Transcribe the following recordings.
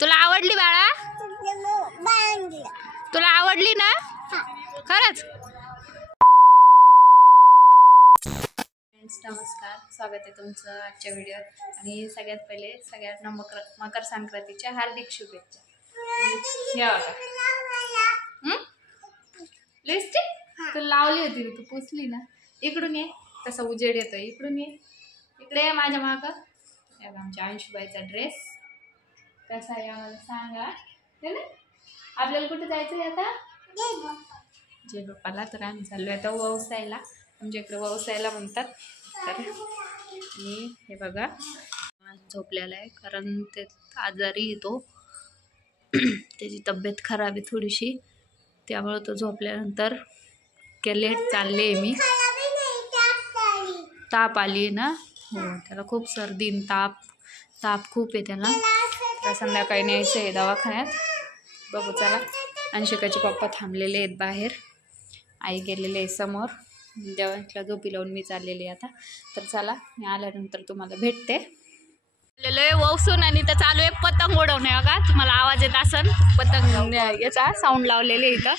तुला आवडली बाळा? तुला आवडली ना खरंच? नमस्कार, स्वागत आहे तुमचं आजच्या व्हिडिओत. आणि सगळ्यात पहिले सगळ्यांना मकर संक्रांतीच्या हार्दिक शुभेच्छा. लिपस्टिक तू लावली होती, तू पुसली ना. इकडून ये, तसा उजेड येतोय. इकडून ये, इकडे ये माझ्या मागं. आमच्या अंशुबाईचा ड्रेस कसा आहे आम्हाला सांगा. आपल्याला कुठे जायचं आहे आता? जय बाप्पाला. तर आम्ही चाललो आहे आता व्यवसायाला. आमच्या इकडे व्यवसायाला म्हणतात. तर मी हे बघा झोपलेला आहे, कारण ते आजारी येतो, त्याची तब्येत खराब आहे थोडीशी, त्यामुळे तो झोपल्यानंतर लेट चालले. मी ताप आली ना. हो, त्याला खूप सर्दी ताप खूप आहे त्याला. तर संध्याकाळी न्यायचं आहे दवाखान्यात. बघू चला. अंशिकाचे पप्पा थांबलेले आहेत बाहेर, आई गेलेले आहे समोर. देवांशला झोपी लावून मी चाललेली आता. तर चला, मी आल्यानंतर तुम्हाला भेटते. आलेलो आहे वसून आणि तर चालू आहे पतंग उडवणे. बघा तुम्हाला आवाज येत असन पतंग याचा साऊंड लावलेले इथं.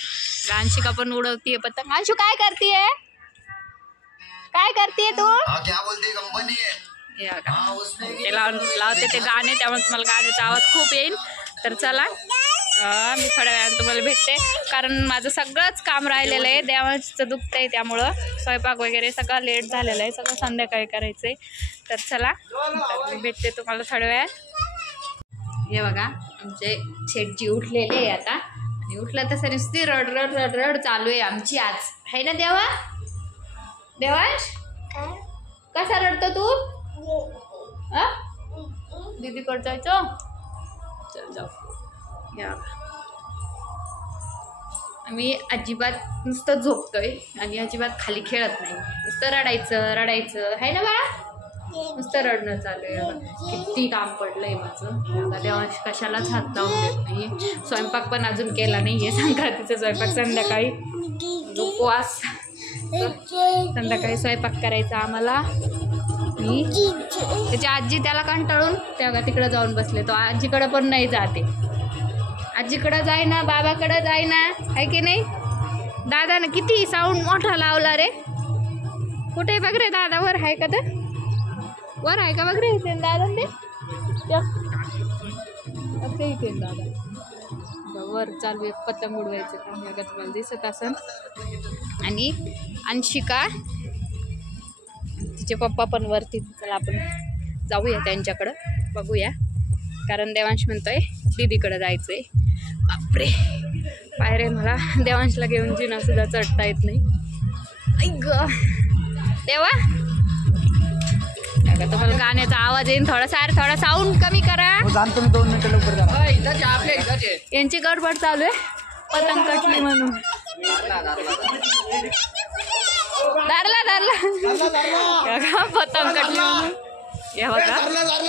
अंशिका पण उडवतीये पतंग. अंशू काय करतीये? काय करतीये तू? ते लावते ते गाणे, त्यामुळे तुम्हाला गाण्याचा आवाज खूप येईल. तर चला, मी थोड्या वेळाने तुम्हाला भेटते, कारण माझं सगळंच काम राहिलेलं आहे. देवांचं दुखतं आहे, त्यामुळं स्वयंपाक वगैरे सगळं लेट झालेलं आहे. सगळं संध्याकाळी करायचं आहे. तर चला, मी भेटते तुम्हाला थोड्या वेळात. हे बघा आमचे शेठजी उठलेले आहे आता. आणि उठलं तसं नुसती रड रड रड रड चालू आहे आमची आज. आहे ना देवा? देवांश कसा रडतो तू? दीदीकडे जायचं? चल जाऊ. या आम्ही अजिबात नुसतं झोपतोय आणि अजिबात खाली खेळत नाही. नुसतं रडायचं आहे ना बाळा? नुसतं रडणं चालू आहे. किती काम पडलंय माझं. आता देवांश कशालाच हात लावून देत नाही. स्वयंपाक पण अजून केला नाही आहे. संक्रांतीचा स्वयंपाक संध्याकाळी, उपवास. संध्याकाळी स्वयंपाक करायचा आम्हाला. मी त्याची आजी त्याला कंटाळून तेव्हा तिकडं जाऊन बसले. तो आजीकडं पण नाही जाते. आजीकडं जाय ना, बाबाकडं जाय ना, आहे की नाही? दादानं किती साऊंड मोठा लावला रे. कुठे बघ रे दादा? वर आहे का? तर वर आहे का? बघ रे इथे दादा. ते इथे दादा वर चालू आहे पतंग उडवायचं काम. बघा तुम्हाला दिसत असन. आणि अंशिका तिचे पप्पा पण वरती. चला आपण जाऊया त्यांच्याकडं, बघूया. कारण देवांश म्हणतोय दीदीकडे जायचंय. बापरे पायरे, मला देवांशला घेऊन जिना सुद्धा चढता येत नाही. ऐक देवा, तुम्हाला गाण्याचा आवाज येईन थोडा साऊंड कमी करा. यांची गडबड चालू आहे पतंग कटली म्हणून. धरला पतंग कटली म्हणून. हे बघा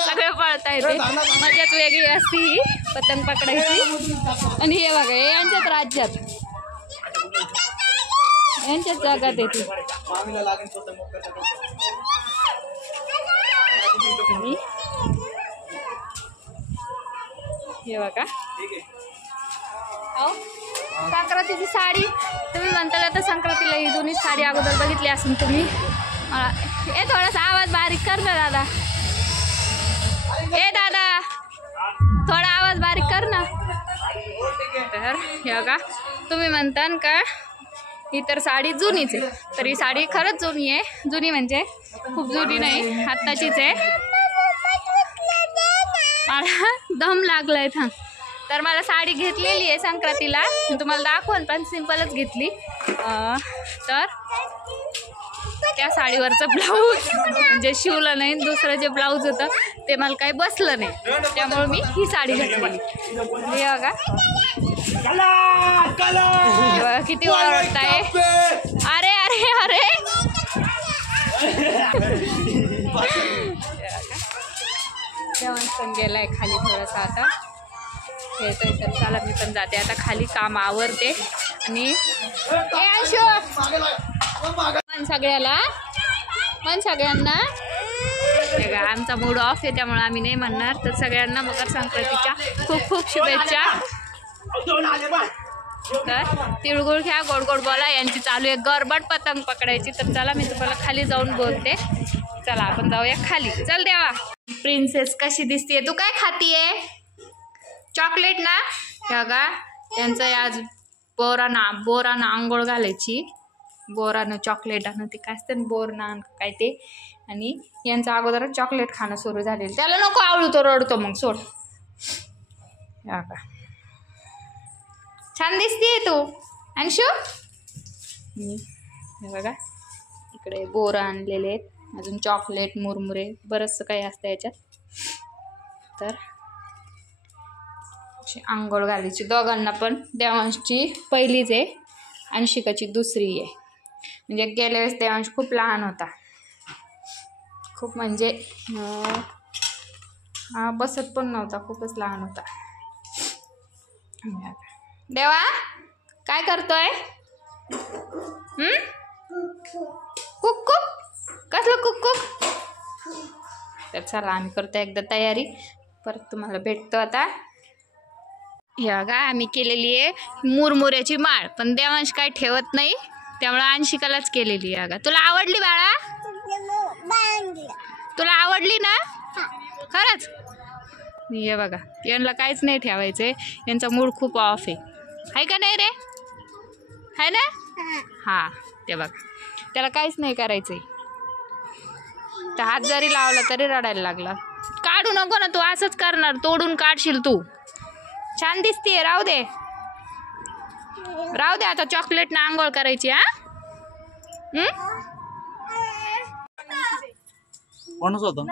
सगळे पळता येते. मजाच वेगळी असती ही पतंग पकडायची. आणि हे बघा हे यांच्याच राज्यात, यांच्याच जगात येते. हे बघा संक्रांतीची साडी. तुम्ही म्हणताल आता संक्रांतीला ही जुनी साडी अगोदर बघितली असेल तुम्ही. हे थोडासा आवाज बारीक कर ना दादा. ए दादा थोडा आवाज बारीक कर ना. तर हे बघा तुम्ही म्हणता का ही तर साडी जुनीच आहे. तर ही साडी खरंच जुनी आहे. जुनी म्हणजे खूप जुनी नाही, आत्ताचीच आहे. मला दम लागलाय थांब. तर मला साडी घेतलेली आहे संक्रांतीला, तुम्हाला दाखवून पण सिंपलच घेतली. तर त्या साडीवरचं ब्लाऊज म्हणजे शिवलं नाही. दुसरं जे ब्लाऊज होतं ते मला काही बसलं नाही, त्यामुळे मी ही साडी घेतली. हे बघा किती ओरडताय. अरे अरे अरे जेवण पण गेलाय खाली थोडंसं आता खेळतोय. तर चला मी पण जाते आता खाली, काम आवरते. आणि मन सगळ्याला, मन सगळ्यांना आमचा मूड ऑफ आहे त्यामुळे आम्ही नाही म्हणणार. तर सगळ्यांना मकर संक्रांतीच्या खूप खूप शुभेच्छा. तर तिळगुळ घ्या, गोड गोड बोला. यांची चालू आहे गरबड पतंग पकडायची. तर चला मी तुम्हाला खाली जाऊन बोलते. चला आपण जाऊया खाली. चल देवा. प्रिन्सेस कशी दिसतीये? तू काय खातीये? चॉकलेट ना? बघा यांचं आज बोरानं आंघोळ घालायची. बोरानं चॉकलेटानं ते काय असतं बोरनान काय ते. आणि यांचं अगोदरच चॉकलेट खाणं सुरू झालेलं. त्याला नको आवडू, तो रडतो मग सोड. बघा छान दिसतीये तू अंशू. हे बघा इकडे बोर आणलेले आहेत, अजून चॉकलेट मुरमुरे बरंचसं काही असतं याच्यात. तर आंघोळ घालायची दोघांना पण. देवांशची पहिलीच आहे, अंशिकाची दुसरी आहे. म्हणजे गेल्या वेळेस देवांश खूप लहान होता, खूप म्हणजे बसत पण नव्हता, खूपच लहान होता. देवा काय करतोय? कुक कुक कसलं कुक कुक? तर चला आम्ही करतो एकदा तयारी, परत तुम्हाला भेटतो आता. हे बघा आम्ही केलेली आहे मुरमुऱ्याची माळ, पण देवांश काय ठेवत नाही त्यामुळे अंशिकालाच केलेली आहे. बघा तुला आवडली बाळा? तुला आवडली ना खरंच? हे बघा यांना काहीच नाही ठेवायचंय, यांचा मूड खूप ऑफ आहे का नाही रे? आहे ना? हा ते बघा त्याला काहीच नाही करायचंय. तर हात जरी लावला तरी रडायला लागला. काढू नको ना तू, असंच करणार, तोडून काढशील तू. छान दिसतीये, राहू दे राहू दे. आता चॉकलेट ना आंघोळ करायची. हा कोणच होतं?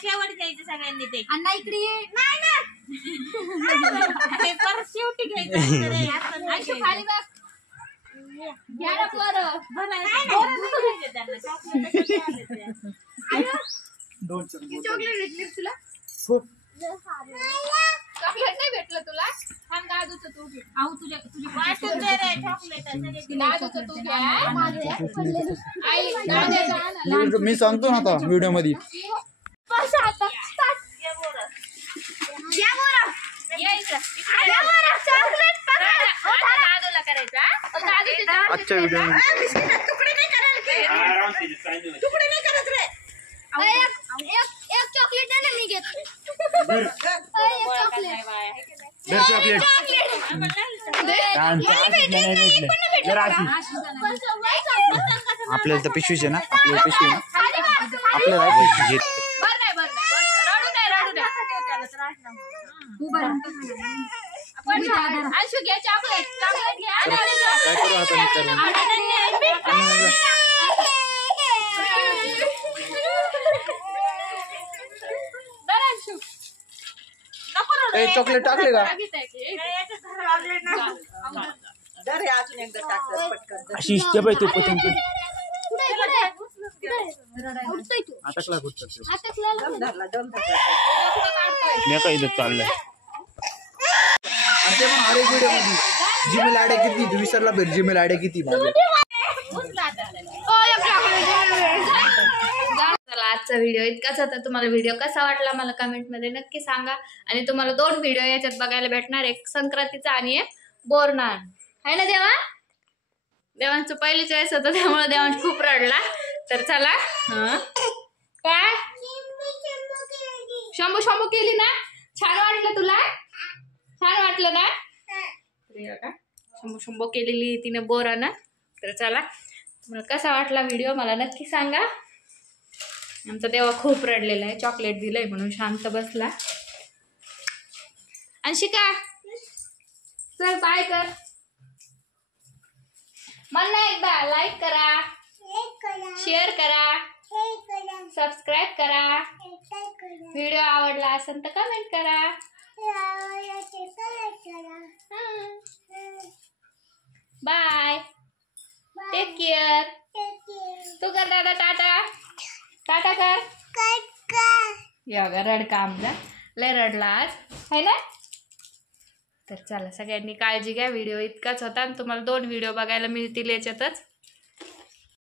शेवट घ्यायचं सगळ्यांनी ते इकडे परत शेवटी घ्यायचं. खाली बघ चॉकलेट तुला? चॉकलेट नाही भेटलं तुला? थांब दादूचं तू घे. आऊ तुझ्या वाटून दे रे चॉकलेट. दादूचं तू घे. मी सांगतो ना आता व्हिडिओ मध्ये. दादूला करायचा आजच्या व्हिडिओ मध्ये तुकडे नाही करत रे. एक चॉकलेट आहे ना मी घेतो. आपल्याला तर पिशवीच आहे ना, आपल्याला पिशवी आपल्याला पिशवी घेत. काय करू आता चॉकलेट टाकले का? अशी इष्ट पाहिजे तू पतंग अटकला कुठं मी काय इथं चाललंय. ते पण हर एक व्हिडिओ मध्ये जीमेल आयडी किती विसरला भेट. जीमेल आयडी किती माझी? चला आजचा व्हिडिओ इतकाच होता. तुम्हाला व्हिडिओ कसा वाटला मला कमेंटमध्ये नक्की सांगा. आणि तुम्हाला 2 व्हिडिओ याच्यात बघायला भेटणार, एक संक्रांतीचा आणि एक बोरनान आहे ना. देवांचं पहिली चॉईस होतं त्यामुळे देवांश खूप रडला. तर चला काय शंभू शंभू केली ना? छान वाटलं तुला? छान वाटलं ना? शंभू शंभू केलेली तिने बोरानं. तर चला तुम्हाला कसा वाटला व्हिडिओ मला नक्की सांगा. आमचा देवा खूप रडलेला आहे, चॉकलेट दिलंय म्हणून शांत बसला. अंशिका चल बाय कर. म्हणा एकदा लाईक करा, शेअर करा, सबस्क्राईब करा. व्हिडिओ आवडला असेल तर कमेंट करा. बाय. Take care. तू कर दादा टाटा. टाटा कर. रडका आमचा लय रडला आज है ना. तर चला सगळ्यांनी काळजी घ्या. व्हिडिओ इतकाच होता आणि तुम्हाला 2 व्हिडिओ बघायला मिळतील याच्यातच.